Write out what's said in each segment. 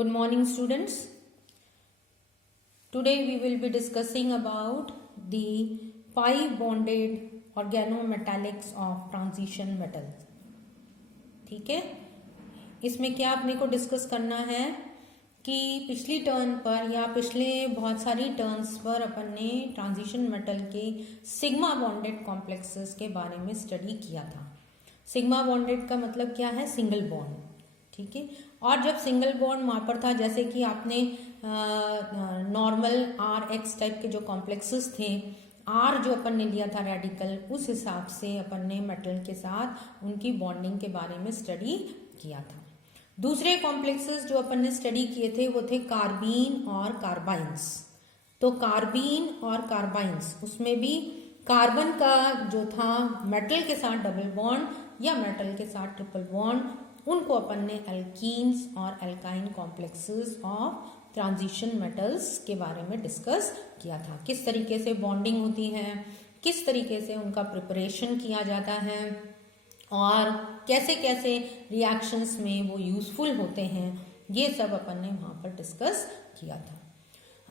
Good morning, students. Today we will be discussing about the pi bonded organometallics of transition metals. ठीक है, इसमें क्या अपने को डिस्कस करना है कि पिछली टर्न पर या पिछले बहुत सारी टर्न्स पर अपन ने ट्रांजिशन मेटल के सिग्मा बॉन्डेड कॉम्प्लेक्सेस के बारे में स्टडी किया था। सिग्मा बॉन्डेड का मतलब क्या है? Single bond. ठीक है, और जब सिंगल बॉन्ड वहाँ पर था, जैसे कि आपने नॉर्मल आर एक्स टाइप के जो कॉम्प्लेक्सेस थे, आर जो अपन ने लिया था रेडिकल, उस हिसाब से अपन ने मेटल के साथ उनकी बॉन्डिंग के बारे में स्टडी किया था। दूसरे कॉम्प्लेक्सेस जो अपन ने स्टडी किए थे वो थे कार्बीन और कार्बाइंस। तो कार्बीन और कार्बाइंस, उसमें भी कार्बन का जो था मेटल के साथ डबल बॉन्ड या मेटल के साथ ट्रिपल बॉन्ड, उनको अपन ने एल्कीन्स और alkyne complexes of transition metals के बारे में डिस्कस किया था। किस तरीके से बॉन्डिंग होती है, किस तरीके से उनका प्रिपरेशन किया जाता है और कैसे कैसे रिएक्शंस में वो यूजफुल होते हैं, ये सब अपन ने वहाँ पर डिस्कस किया था।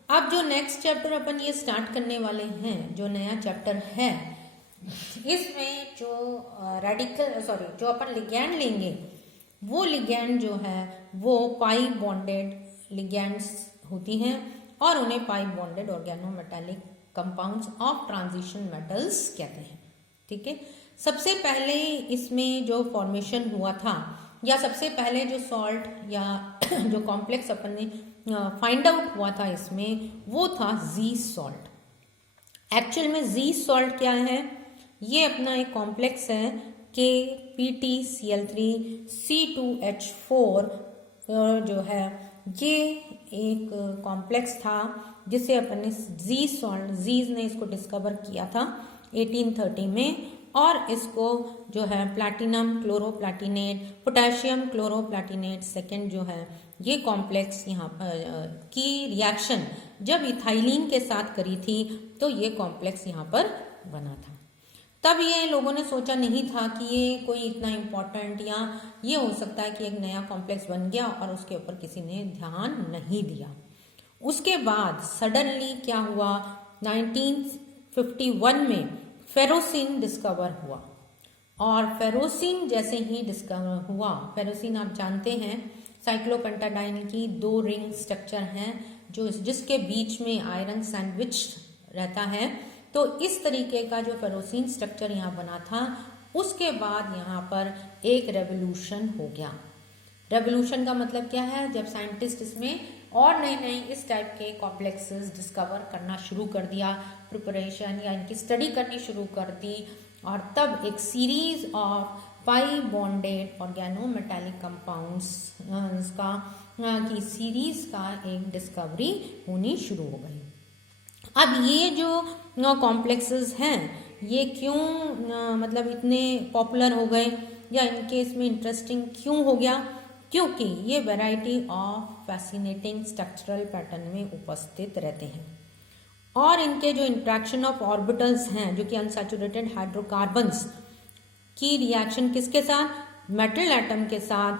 अब जो नेक्स्ट चैप्टर अपन ये स्टार्ट करने वाले हैं, जो नया चैप्टर है, इसमें जो अपन लिगैंड लेंगे, वो लिगैंड जो है वो पाई बॉन्डेड लिगैंड्स होती हैं और उन्हें पाई bonded organometallic compounds of transition metals कहते हैं। ठीक है, सबसे पहले इसमें जो फॉर्मेशन हुआ था, या सबसे पहले जो सॉल्ट या जो कॉम्प्लेक्स अपन ने फाइंड आउट हुआ था इसमें, वो था जी सॉल्ट। एक्चुअल में जी सॉल्ट क्या है? ये अपना एक कॉम्प्लेक्स है KPtCl3C2H4 जो है, ये एक कॉम्प्लेक्स था जिसे अपन ने जी सॉल्ट, जीज ने इसको डिस्कवर किया था 1830 में, और इसको जो है प्लैटिनम क्लोरोप्लैटिनेट, पोटेशियम क्लोरोप्लैटिनेट सेकेंड जो है, ये कॉम्प्लेक्स यहाँ पर की रिएक्शन जब इथाइलिन के साथ करी थी तो ये कॉम्प्लेक्स यहाँ पर बना था। तब ये लोगों ने सोचा नहीं था कि ये कोई इतना इम्पोर्टेंट, या ये हो सकता है कि एक नया कॉम्प्लेक्स बन गया और उसके ऊपर किसी ने ध्यान नहीं दिया। उसके बाद सडनली क्या हुआ, 1951 में फेरोसिन डिस्कवर हुआ, और फेरोसिन जैसे ही डिस्कवर हुआ, फेरोसिन आप जानते हैं साइक्लोपेंटाडाइन की 2 रिंग स्ट्रक्चर हैं जिसके बीच में आयरन सैंडविच रहता है। तो इस तरीके का जो फेरोसिन स्ट्रक्चर यहाँ बना था, उसके बाद यहाँ पर एक रेवोल्यूशन हो गया। रेवोल्यूशन का मतलब क्या है? जब साइंटिस्ट इसमें और नई नई इस टाइप के कॉम्प्लेक्सेस डिस्कवर करना शुरू कर दिया, प्रिपरेशन या इनकी स्टडी करनी शुरू कर दी, और तब एक series of pi bonded organometallic compounds की सीरीज का एक डिस्कवरी होनी शुरू हो गई। अब ये जो कॉम्प्लेक्सेस हैं, ये क्यों मतलब इतने पॉपुलर हो गए या इनके इसमें इंटरेस्टिंग क्यों हो गया? क्योंकि ये variety of fascinating structural pattern में उपस्थित रहते हैं, और इनके जो इंट्रैक्शन ऑफ ऑर्बिटल्स हैं, जो कि अनसैचुरेटेड हाइड्रोकार्बन्स की रिएक्शन किसके साथ? मेटल एटम के साथ,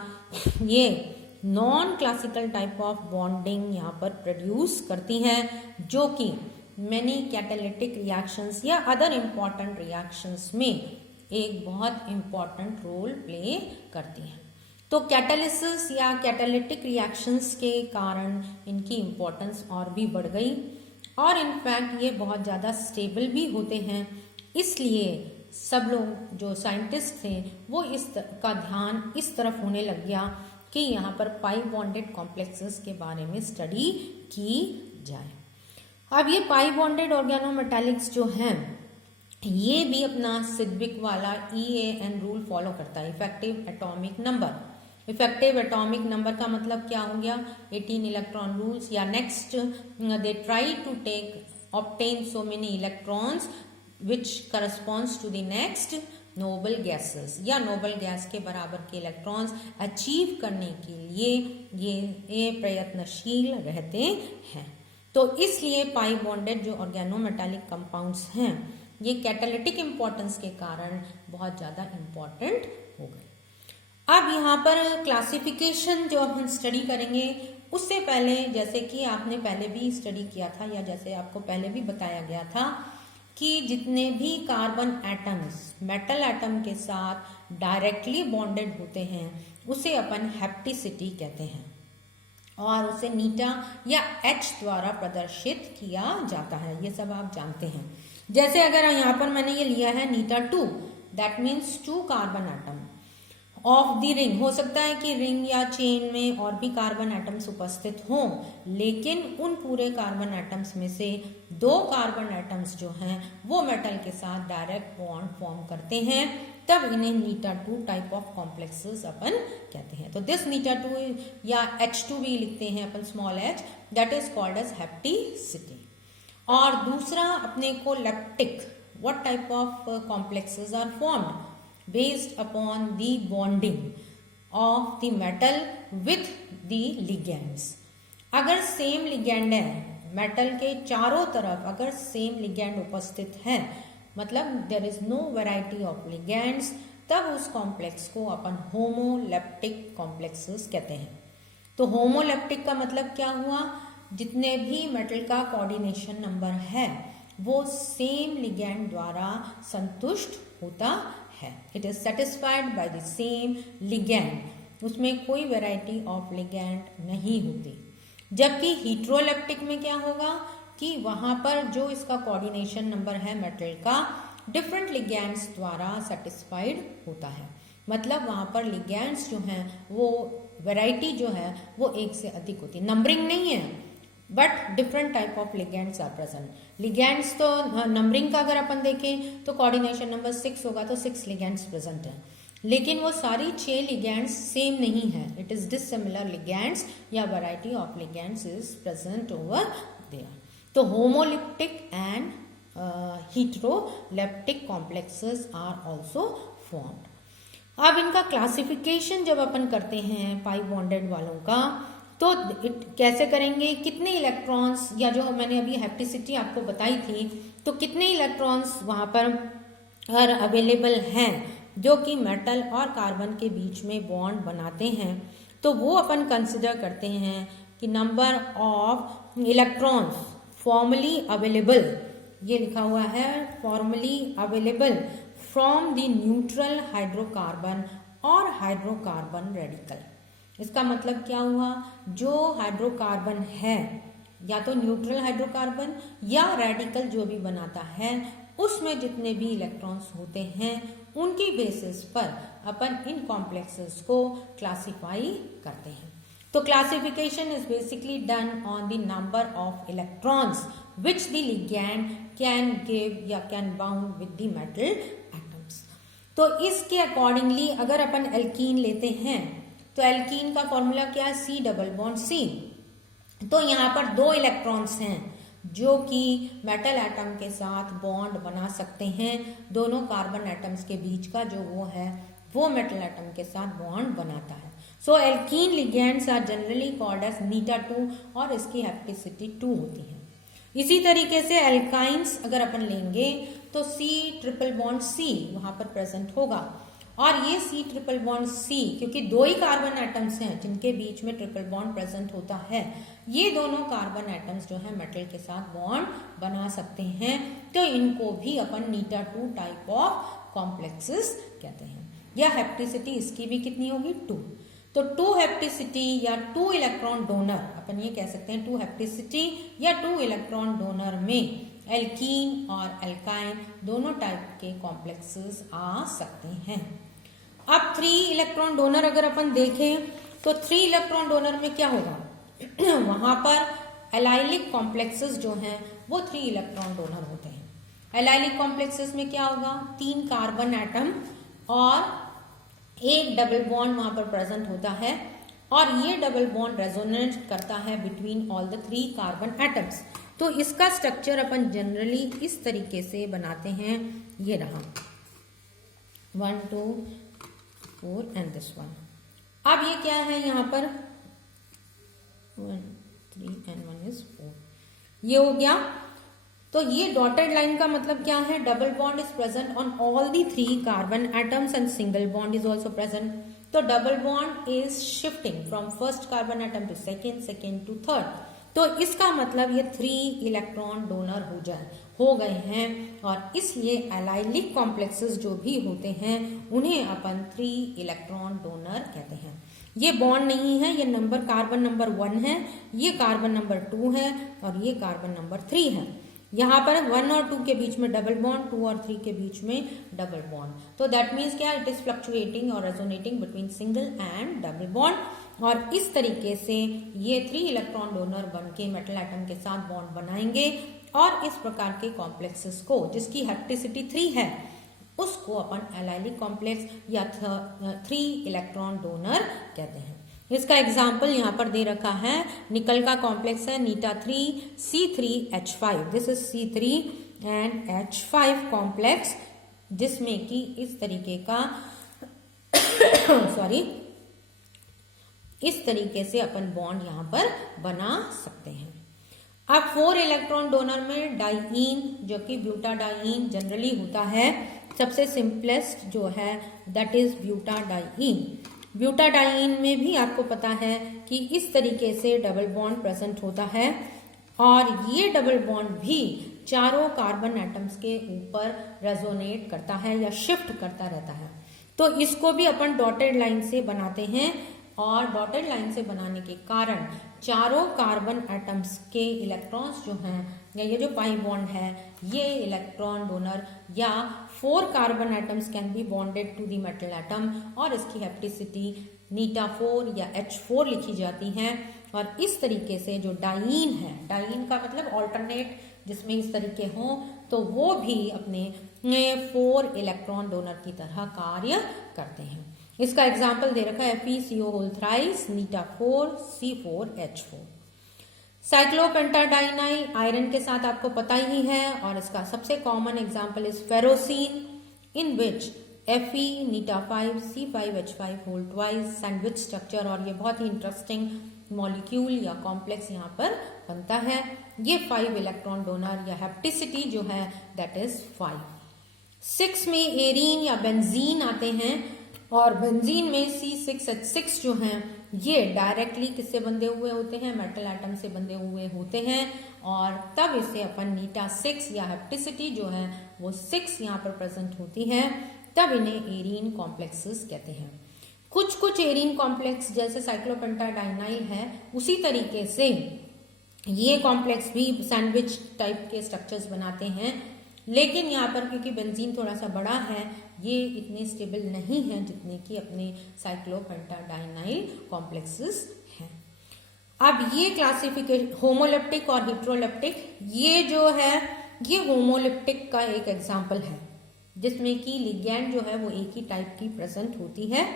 ये non classical type of bonding यहाँ पर प्रोड्यूस करती हैं, जो कि मैनी कैटालिटिक रिएक्शंस या अदर इम्पॉर्टेंट रिएक्शंस में एक बहुत इम्पॉर्टेंट रोल प्ले करती हैं। तो कैटालिसिस या कैटालिटिक रिएक्शंस के कारण इनकी इम्पोर्टेंस और भी बढ़ गई, और इनफैक्ट ये बहुत ज़्यादा स्टेबल भी होते हैं। इसलिए सब लोग जो साइंटिस्ट थे वो का ध्यान इस तरफ होने लग गया कि यहाँ पर पाई बॉन्डेड कॉम्प्लेक्सेस के बारे में स्टडी की जाए। अब ये पाई बॉन्डेड ऑर्गेनोमेटालिक्स जो हैं, ये भी अपना सिद्विक वाला EAN रूल फॉलो करता है, effective atomic number. Effective atomic number का मतलब क्या हो गया? 18 इलेक्ट्रॉन रूल्स, या next they try to obtain so many electrons which corresponds to the next noble gases, या नोबल गैस के बराबर के इलेक्ट्रॉन्स अचीव करने के लिए ये प्रयत्नशील रहते हैं। तो इसलिए पाई बॉन्डेड जो ऑर्गेनोमेटालिक कंपाउंड्स हैं, ये कैटालिटिक इम्पोर्टेंस के कारण बहुत ज़्यादा इम्पोर्टेंट हो गए। अब यहाँ पर क्लासिफिकेशन जो हम स्टडी करेंगे उससे पहले, जैसे कि आपने पहले भी स्टडी किया था या जैसे आपको पहले भी बताया गया था कि जितने भी कार्बन एटम्स मेटल एटम के साथ डायरेक्टली बॉन्डेड होते हैं उसे अपन हैप्टिसिटी कहते हैं और उसे नीटा या एच द्वारा प्रदर्शित किया जाता है। ये सब आप जानते हैं। जैसे अगर यहाँ पर मैंने ये लिया है नीटा 2, that means 2 carbon atom of the ring. हो सकता है कि रिंग या चेन में और भी कार्बन एटम्स उपस्थित हों, लेकिन उन पूरे कार्बन एटम्स में से 2 कार्बन एटम्स जो हैं वो मेटल के साथ डायरेक्ट बॉन्ड फॉर्म करते हैं, तब इन्हें नीटा 2 टाइप ऑफ कॉम्प्लेक्सेस अपन कहते हैं। तो दिस नीटा 2 या H2 भी लिखते हैं अपन small h, that is called as hapticity. और दूसरा अपने को leptic, what type of complexes are formed based upon the bonding of the metal with the ligands। अगर सेम लिगैंड है, मेटल के चारों तरफ अगर सेम लिगैंड उपस्थित है, मतलब there is no variety of ligands, तब उस कॉम्प्लेक्स को अपन होमोलेप्टिक कॉम्प्लेक्सेस कहते हैं। तो होमोलेप्टिक का मतलब क्या हुआ, जितने भी मेटल का कोऑर्डिनेशन नंबर है वो सेम लिगैंड द्वारा संतुष्ट होता है। It is satisfied by the same ligand, उसमें कोई वैरायटी ऑफ लिगैंड नहीं होती। जबकि हीट्रोलेप्टिक में क्या होगा कि वहां पर जो इसका कोऑर्डिनेशन नंबर है मेटल का, डिफरेंट लिगैंड्स द्वारा सेटिस्फाइड होता है। मतलब वहां पर लिगैंड्स जो हैं वो वैरायटी जो है वो एक से अधिक होती है। नंबरिंग नहीं है but different type of ligands are present. Ligands तो नंबरिंग का अगर अपन देखें तो कोऑर्डिनेशन नंबर 6 होगा तो 6 लिगैंड्स प्रेजेंट हैं, लेकिन वो सारी 6 लिगैंड्स सेम नहीं है। इट इज डिसिमिलर लिगैंड्स या variety of ligands is present over there. तो homoleptic and heteroleptic complexes are also formed. अब इनका क्लासिफिकेशन जब अपन करते हैं पाई बॉन्डेड वालों का, तो कैसे करेंगे, कितने इलेक्ट्रॉन्स, या जो मैंने अभी हैप्टिसिटी आपको बताई थी, तो कितने इलेक्ट्रॉन्स वहां पर अवेलेबल हैं जो कि मेटल और कार्बन के बीच में बॉन्ड बनाते हैं, तो वो अपन कंसिडर करते हैं कि number of electrons formally available, ये लिखा हुआ है formally available from the neutral hydrocarbon और हाइड्रोकार्बन रेडिकल। इसका मतलब क्या हुआ, जो हाइड्रोकार्बन है या तो न्यूट्रल हाइड्रोकार्बन या रेडिकल जो भी बनाता है, उसमें जितने भी इलेक्ट्रॉन्स होते हैं उनकी बेसिस पर अपन इन कॉम्प्लेक्सेस को क्लासिफाई करते हैं। तो classification is basically done on the number of electrons which the ligand can give या can bound with the metal atoms. तो इसके अकॉर्डिंगली अगर अपन एल्कीन लेते हैं तो एल्कीन का फॉर्मूला क्या है, C डबल बॉन्ड C। तो यहाँ पर 2 इलेक्ट्रॉन्स हैं जो कि मेटल एटम के साथ बॉन्ड बना सकते हैं। दोनों कार्बन एटम्स के बीच का जो वो है वो मेटल एटम के साथ बॉन्ड बनाता है। So alkene ligands are generally called as eta 2 और इसकी हैप्टिसिटी 2 होती है। इसी तरीके से एल्काइंस अगर अपन लेंगे तो C ट्रिपल बॉन्ड C वहां पर प्रेजेंट होगा, और ये C ट्रिपल बॉन्ड C, क्योंकि 2 ही कार्बन एटम्स हैं जिनके बीच में ट्रिपल बॉन्ड प्रेजेंट होता है, ये दोनों कार्बन एटम्स जो है मेटल के साथ बॉन्ड बना सकते हैं, तो इनको भी अपन नीटा 2 टाइप ऑफ कॉम्प्लेक्सेस कहते हैं। या हैप्टिसिटी इसकी भी कितनी होगी, 2। तो 2 हैप्टिसिटी या 2 इलेक्ट्रॉन डोनर, अपन ये कह सकते हैं 2 हैप्टिसिटी या 2 इलेक्ट्रॉन डोनर में एल्कीन और एल्काइन दोनों टाइप के कॉम्प्लेक्सेस आ सकते हैं। अब 3 इलेक्ट्रॉन डोनर अगर अपन देखें तो 3 इलेक्ट्रॉन डोनर में क्या होगा वहां पर एलाइलिक कॉम्प्लेक्सेस जो हैं वो 3 इलेक्ट्रॉन डोनर होते हैं। एलाइलिक कॉम्प्लेक्सेस में क्या होगा, 3 कार्बन एटम और एक डबल बॉन्ड वहां पर प्रेजेंट होता है, और ये डबल बॉन्ड रेजोनेट करता है between all the 3 carbon atoms. तो इसका स्ट्रक्चर अपन जनरली इस तरीके से बनाते हैं, ये रहा 1 2 4 एंड दिस वन। अब ये क्या है, यहाँ पर 1 3 एंड 1 इज 4, ये हो गया। तो ये डॉटेड लाइन का मतलब क्या है, double bond is present on all the 3 carbon atoms and single bond is also present. तो double bond is shifting from first carbon atom to second, second to third. तो इसका मतलब ये 3 इलेक्ट्रॉन डोनर हो गए हैं और इसलिए एलाइलिक कॉम्प्लेक्सेस जो भी होते हैं उन्हें अपन 3 इलेक्ट्रॉन डोनर कहते हैं। ये बॉन्ड नहीं है, ये नंबर कार्बन नंबर 1 है, ये कार्बन नंबर 2 है और ये कार्बन नंबर 3 है। यहाँ पर 1 और 2 के बीच में डबल बॉन्ड, 2 और 3 के बीच में डबल बॉन्ड। तो दैट मीन्स क्या, इट इज फ्लक्चुएटिंग और resonating between single and double bond. और इस तरीके से ये 3 इलेक्ट्रॉन डोनर बन के मेटल एटम के साथ बॉन्ड बनाएंगे और इस प्रकार के कॉम्प्लेक्सेस को जिसकी हेप्टिसिटी 3 है उसको अपन एलाइलिक कॉम्प्लेक्स या 3 इलेक्ट्रॉन डोनर कहते हैं। इसका एग्जाम्पल यहाँ पर दे रखा है, निकल का कॉम्प्लेक्स है नीटा 3 C3H5, this is C3 and H5 complex, जिसमें कि इस तरीके का इस तरीके से अपन बॉन्ड यहाँ पर बना सकते हैं। अब 4 इलेक्ट्रॉन डोनर में डाइईन जो कि ब्यूटाडाइईन जनरली होता है, सबसे सिंपलेस्ट जो है दैट इज ब्यूटाडाइईन। ब्यूटाडाइईन में भी आपको पता है कि इस तरीके से डबल बॉन्ड प्रेजेंट होता है और ये डबल बॉन्ड भी चारों कार्बन एटम्स के ऊपर रेजोनेट करता है या शिफ्ट करता रहता है। तो इसको भी अपन डॉटेड लाइन से बनाते हैं और डॉटेड लाइन से बनाने के कारण चारों कार्बन एटम्स के इलेक्ट्रॉन्स जो हैं या ये जो पाई बॉन्ड है ये इलेक्ट्रॉन डोनर या 4 carbon atoms can be bonded to the metal atom और इसकी हेप्टिसिटी नीटा 4 या H4 लिखी जाती है। और इस तरीके से जो डाइईन है, डाइईन का मतलब ऑल्टरनेट जिसमें इस तरीके हों, तो वो भी अपने 4 इलेक्ट्रॉन डोनर की तरह कार्य करते हैं। इसका एग्जाम्पल दे रखा है FeCO thrice eta 4 C4H4। Cyclopentadienyl iron के साथ आपको पता ही है और इसका सबसे common example is ferrocene in which Fe eta 5 C5H5 whole twice sandwich structure. और ये बहुत ही इंटरेस्टिंग मॉलिक्यूल या कॉम्प्लेक्स यहाँ पर बनता है। ये 5 इलेक्ट्रॉन डोनर या हेप्टिसिटी जो है दैट इज 5। 6 में एरीन या बेंजीन आते हैं और बेंजीन में C6H6 जो हैं ये डायरेक्टली किससे बंधे हुए होते हैं, मेटल एटम से बंधे हुए होते हैं और तब इसे अपन नीटा 6 या हेप्टिसिटी जो है वो 6 यहाँ पर प्रेजेंट होती है, तब इन्हें एरीन कॉम्प्लेक्सेस कहते हैं। कुछ एरीन कॉम्प्लेक्स जैसे साइक्लोपेंटाडाइनाइल है उसी तरीके से ये कॉम्प्लेक्स भी सैंडविच टाइप के स्ट्रक्चर्स बनाते हैं, लेकिन यहाँ पर क्योंकि बेंजीन थोड़ा सा बड़ा है ये इतने स्टेबल नहीं है जितने कि अपने साइक्लोपेंटाडाइनाइल कॉम्प्लेक्सेस हैं। अब ये क्लासिफिकेशन होमोलिप्टिक और हेट्रोलिप्टिक, ये जो है ये होमोलिप्टिक का एक एग्जाम्पल है जिसमें कि लिगैंड जो है वो एक ही टाइप की प्रेजेंट होती है,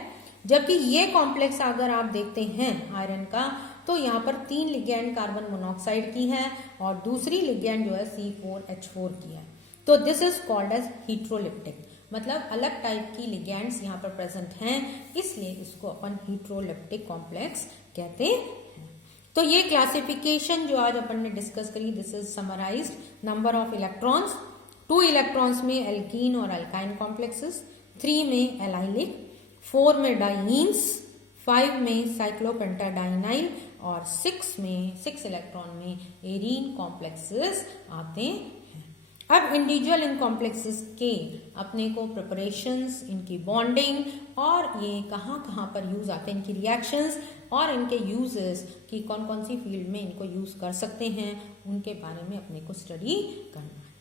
जबकि ये कॉम्प्लेक्स अगर आप देखते हैं आयरन का तो यहाँ पर 3 लिगैंड कार्बन मोनोऑक्साइड की है और दूसरी लिगैंड जो है C4H4 की है। तो दिस इज कॉल्ड एज हेट्रोलिप्टिक, मतलब अलग टाइप की लिगैंड्स यहाँ पर प्रेजेंट हैं, इसलिए इसको अपन हेट्रोलिप्टिक कॉम्प्लेक्स कहते हैं। तो ये क्लासिफिकेशन जो आज अपन ने डिस्कस करी, this is summarised. Number of electrons, 2 electrons में एल्कीन और अल्काइन कॉम्प्लेक्सेस, 3 में एलाइलिक, 4 में डाइईन्स, 5 में साइक्लोपेंटाडाइनाइल और 6 इलेक्ट्रॉन में एरीन कॉम्प्लेक्सेस आते हैं। अब इंडिविजुअल इन कॉम्प्लेक्सेस के अपने को प्रिपरेशंस, इनकी बॉन्डिंग और ये कहाँ पर यूज आते हैं, इनकी रिएक्शंस और इनके यूजेस की कौन कौन सी फील्ड में इनको यूज कर सकते हैं, उनके बारे में अपने को स्टडी करना है।